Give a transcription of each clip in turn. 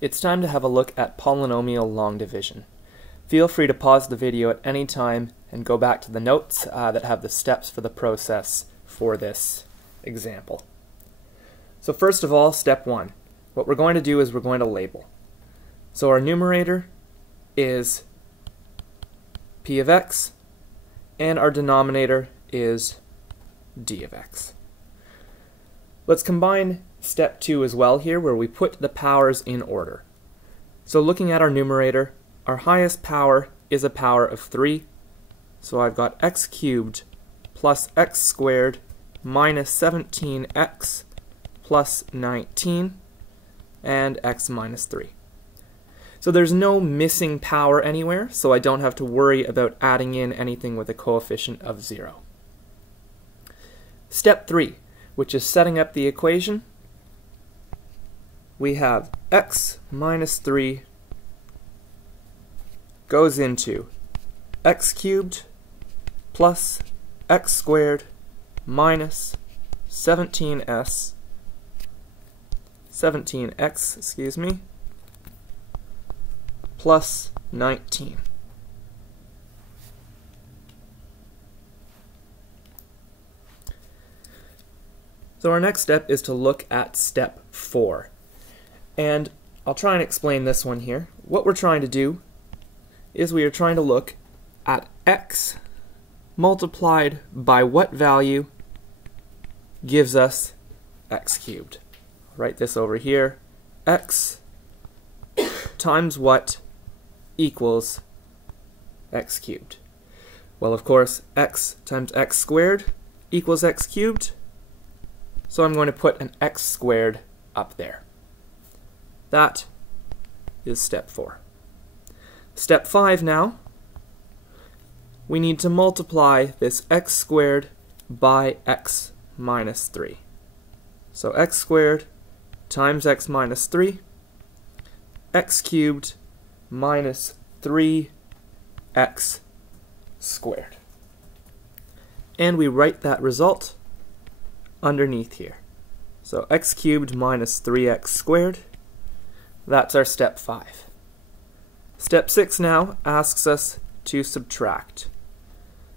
It's time to have a look at polynomial long division. Feel free to pause the video at any time and go back to the notes that have the steps for the process for this example. So first of all, step one. What we're going to do is we're going to label. So our numerator is p of x, and our denominator is d of x. Let's combine step 2 as well here, where we put the powers in order. So looking at our numerator, our highest power is a power of 3. So I've got x cubed plus x squared minus 17x plus 19 and x minus 3. So there's no missing power anywhere, so I don't have to worry about adding in anything with a coefficient of 0. Step 3, which is setting up the equation. We have x minus 3 goes into x cubed plus x squared minus 17x, plus 19. So our next step is to look at step 4. And I'll try and explain this one here. What we're trying to do is we are trying to look at x multiplied by what value gives us x cubed. Write this over here. X times what equals x cubed? Well, of course, x times x squared equals x cubed. So I'm going to put an x squared up there. That is step 4. Step 5 now, we need to multiply this x squared by x minus 3. So x squared times x minus 3, x cubed minus 3x squared. And we write that result underneath here. So x cubed minus 3x squared, that's our step 5. Step 6 now asks us to subtract.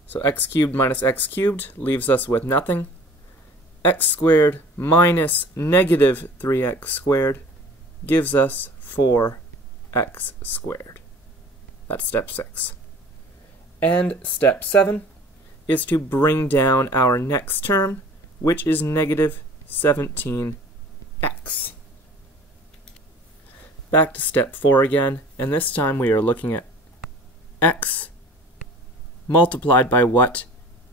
So x cubed minus x cubed leaves us with nothing. X squared minus negative 3x squared gives us 4x squared. That's step 6. And step 7 is to bring down our next term, which is negative 17x. Back to step 4 again, and this time we are looking at x multiplied by what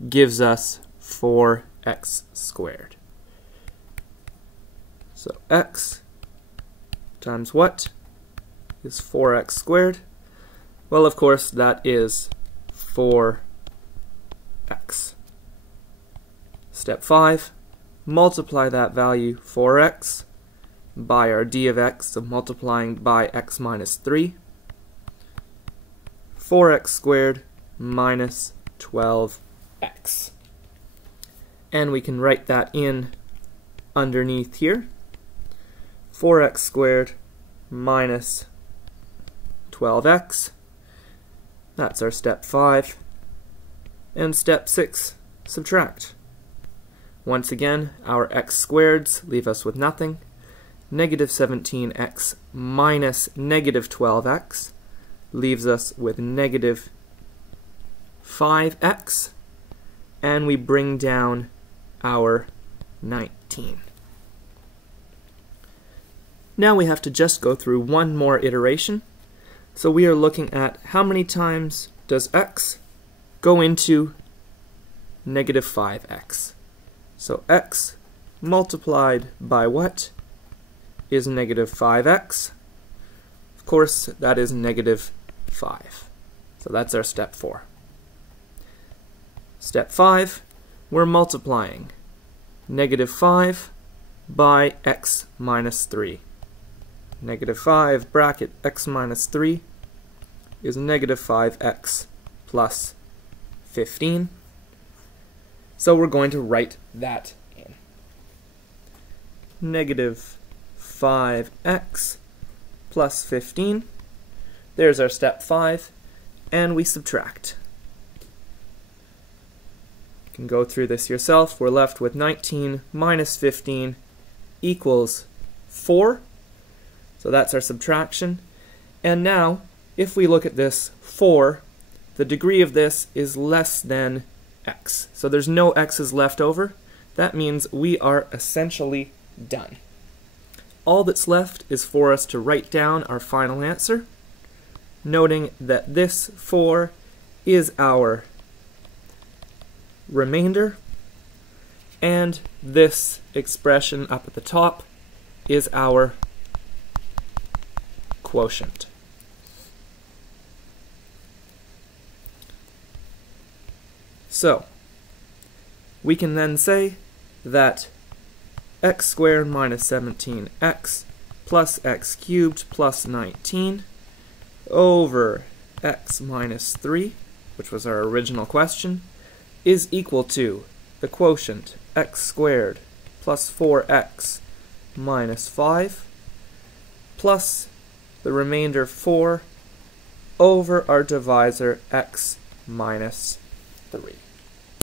gives us 4x squared. So x times what is 4x squared? Well, of course, that is 4x. Step 5, multiply that value 4x by our d of x, so multiplying by x minus 3. 4x squared minus 12x. And we can write that in underneath here. 4x squared minus 12x. That's our step 5. And step 6, subtract. Once again, our x squareds leave us with nothing. Negative 17x minus negative 12x leaves us with negative 5x, and we bring down our 19. Now we have to just go through one more iteration. So we are looking at how many times does x go into negative 5x. So x multiplied by what is negative 5x? Of course, that is negative 5. So that's our step 4. Step 5, we're multiplying negative 5 by x minus 3. Negative 5 bracket x minus 3 is negative 5x plus 15. So we're going to write that negative 5x plus 15. There's our step 5, and we subtract. You can go through this yourself. We're left with 19 minus 15 equals 4. So that's our subtraction. And now, if we look at this 4, the degree of this is less than x. So there's no x's left over. That means we are essentially done. All that's left is for us to write down our final answer, noting that this 4 is our remainder, and this expression up at the top is our quotient. So, we can then say that x squared minus 17x plus x cubed plus 19 over x minus 3, which was our original question, is equal to the quotient x squared plus 4x minus 5 plus the remainder 4 over our divisor x minus 3.